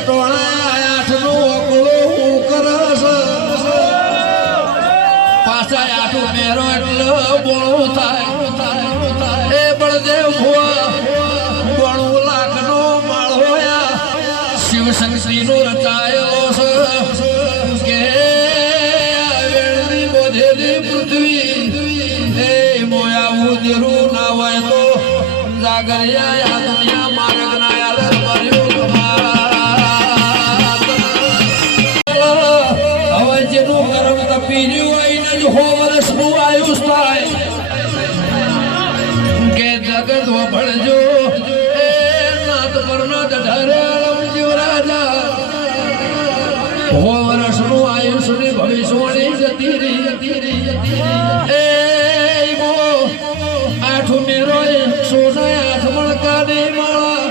ખટોણા 8 નો ઓકળો કરસ પાછા 8 મેરો એટલે બોળું થાય એ બળદેવ ભુવા 92 લાખનો માળ હોયા શિવ શક્તિ નો રચાયો કે વેળની બોધેલી પૃથ્વી હે મોયા ઉદરું ના હોય તો જાગરિયા યા દુનિયા માર્ગ ના યાર મર્યો હવે જેનું કર્મ તપી રહ્યું હોય ને જ 100 વર્ષનું આયુષ થાય કે જગત વભળજો એ નાથ પરનાથ ઢારેલમ જીવ રાજા 100 વર્ષનું આયુષ ની ભવિષ્યવાણી જતી રહી એ મો 8 મેરો સોના 8 મણકાની માળા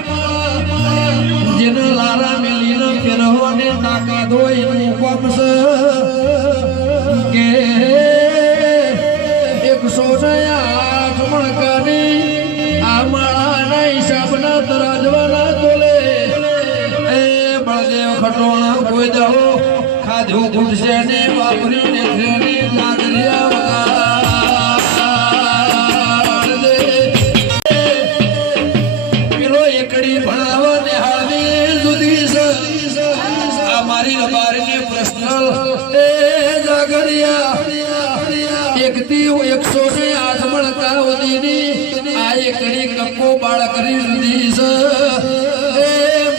જેને લારા મેલીને ફેરવવાની તાકાત હોય એનું કોમ છે કે 108 મણકાની આ માળાના હિસાબના તરાજવાના તોલે એ બળદેવ ખટોણા કોઈ દાડો ખાધું ખૂટશે ને વાપર્યું ને થેની નાગરિયા પેલો એકડી ભણાવવા ને હાલની જુદી છે આ મારી રબારીને પ્રશ્નલ એ જાગરિયા 1 થી 108 મણકા સુધીની આ એકડી કપ્પો બાળ કરી જુદી છે એ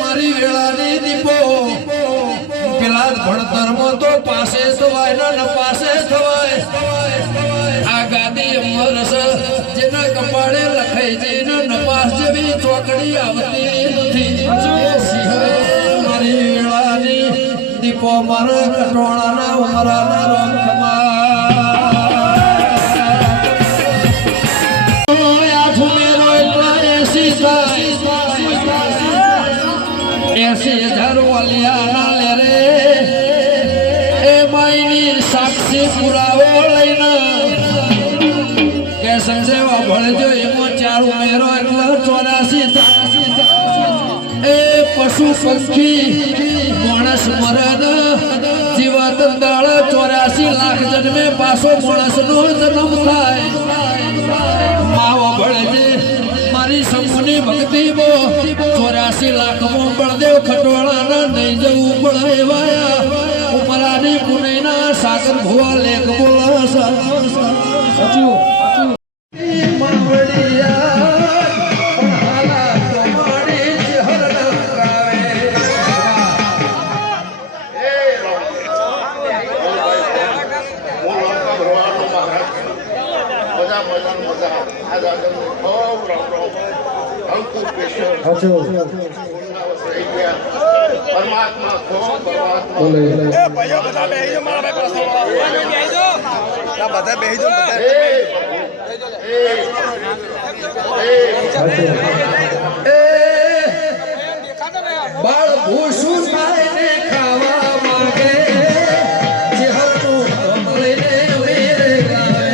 મારી વેળાની દીપો પેલા ભણતરમાં તો પાસે થવાય ન પાસે થવાય આ ગાદી અમરસ જેના કપાળે લખાઈ જઈને નપાસ જેવી ચોકડી આવતી નથી મારી વેળાની દીપો મારા કટોળાના ઉમરાના રોમ ખમા સાક્ષી પુરાવો લઈને કે સંજેવા ભળજો એમાં 4 મેરો એટલે 84 એ પશુ પક્ષી માણસ મરદ જીવત દળ 84 લાખ જન્મે પાછો માણસનો જન્મ થાય માવો ભળજે મારી શંભુની ભક્તિ બો 84 લાખમાં બળદેવ ખટોળાના નહીં જવું પડે વાયા ઉમરાની પુનેના સાગર ભુવા લેખ બોલા સાચું પરમાત્મા બોલે એ ભાઈઓ બધા બેહી જો મારા ભાઈ પ્રશ્ન બધા બેહી જો બાળ ભૂષું થાય ને ખાવા માંગે ચહેરનું કમળે વેરે ગાવે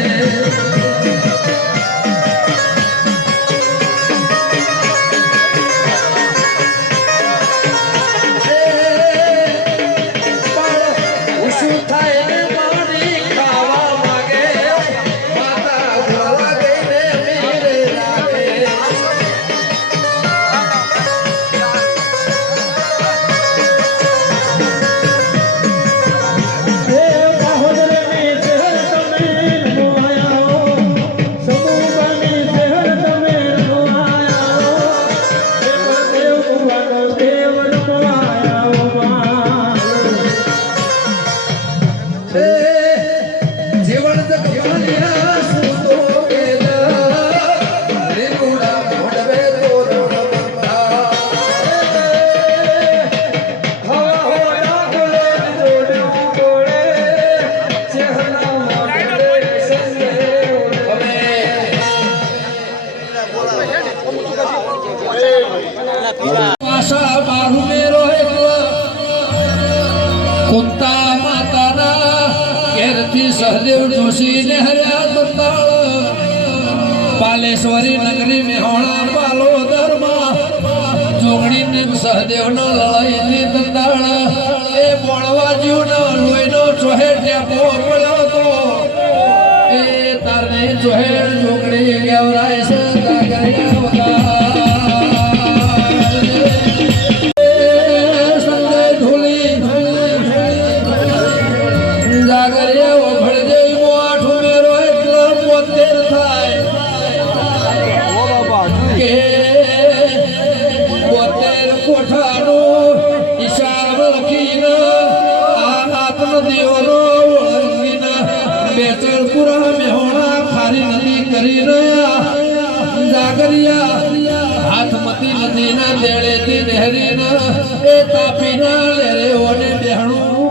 કુંતા માતાના ઘેરથી સહદેવ જોશીને હર્યા દત્તાળ પાલેશ્વરી નગરી મેહોણા પાલોદરમાં જોગણીને સહદેવનો લડાઈની દંડાળ એ બોળવાજીઓનો લોહીનો ચોહેર ટેપો પડ્યો તો એ તારને ચોહેર જોગણી ગેવરાય છે જાગરિયા હાથમતી નદીના દેળેથી નહેરીના એ તાપીના લેરે ઓને બેહણું